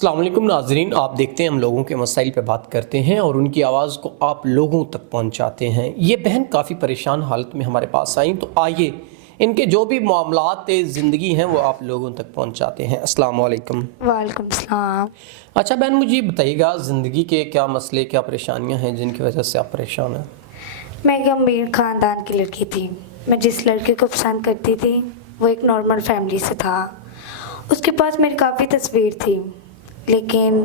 السلام علیکم ناظرین، آپ دیکھتے ہیں ہم لوگوں کے مسائل پہ بات کرتے ہیں اور ان کی آواز کو آپ لوگوں تک پہنچاتے ہیں۔ یہ بہن کافی پریشان حالت میں ہمارے پاس آئیں، تو آئیے ان کے جو بھی معاملات زندگی ہیں وہ آپ لوگوں تک پہنچاتے ہیں۔ السلام علیکم۔ وعلیکم السلام۔ اچھا بہن، مجھے یہ بتائیے گا زندگی کے کیا مسئلے، کیا پریشانیاں ہیں جن کی وجہ سے آپ پریشان ہیں؟ میں ایک امیر خاندان کی لڑکی تھی۔ میں جس لڑکے کو پسند کرتی تھی وہ ایک نارمل فیملی سے تھا۔ اس کے پاس میری کافی تصویر تھی، لیکن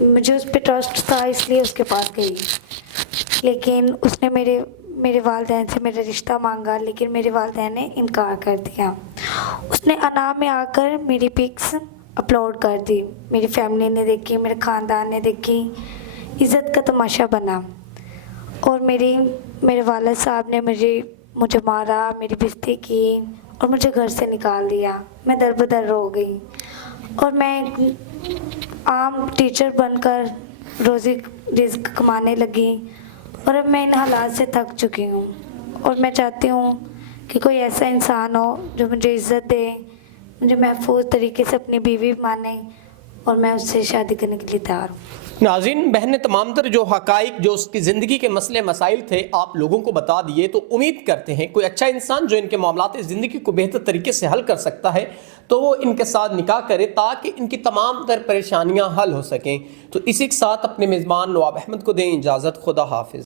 مجھے اس پہ ٹرسٹ تھا، اس لیے اس کے پاس گئی۔ لیکن اس نے میرے والدین سے میرا رشتہ مانگا، لیکن میرے والدین نے انکار کر دیا۔ اس نے انا میں آ کر میری پکس اپلوڈ کر دی۔ میری فیملی نے دیکھی، میرے خاندان نے دیکھی، عزت کا تماشا بنا۔ اور میرے والد صاحب نے مجھے مارا، میری بےزتی کی اور مجھے گھر سے نکال دیا۔ میں در بدر رو گئی اور میں عام ٹیچر بن کر روزی رزق کمانے لگی، اور اب میں ان حالات سے تھک چکی ہوں، اور میں چاہتی ہوں کہ کوئی ایسا انسان ہو جو مجھے عزت دے، مجھے محفوظ طریقے سے اپنی بیوی مانے، اور میں اس سے شادی کرنے کے لیے تیار ہوں۔ ناظرین، بہن نے تمام تر جو حقائق، جو اس کی زندگی کے مسئلے مسائل تھے آپ لوگوں کو بتا دیے، تو امید کرتے ہیں کوئی اچھا انسان جو ان کے معاملات زندگی کو بہتر طریقے سے حل کر سکتا ہے تو وہ ان کے ساتھ نکاح کرے تاکہ ان کی تمام تر پریشانیاں حل ہو سکیں۔ تو اسی کے ساتھ اپنے میزبان نواب احمد کو دیں اجازت۔ خدا حافظ۔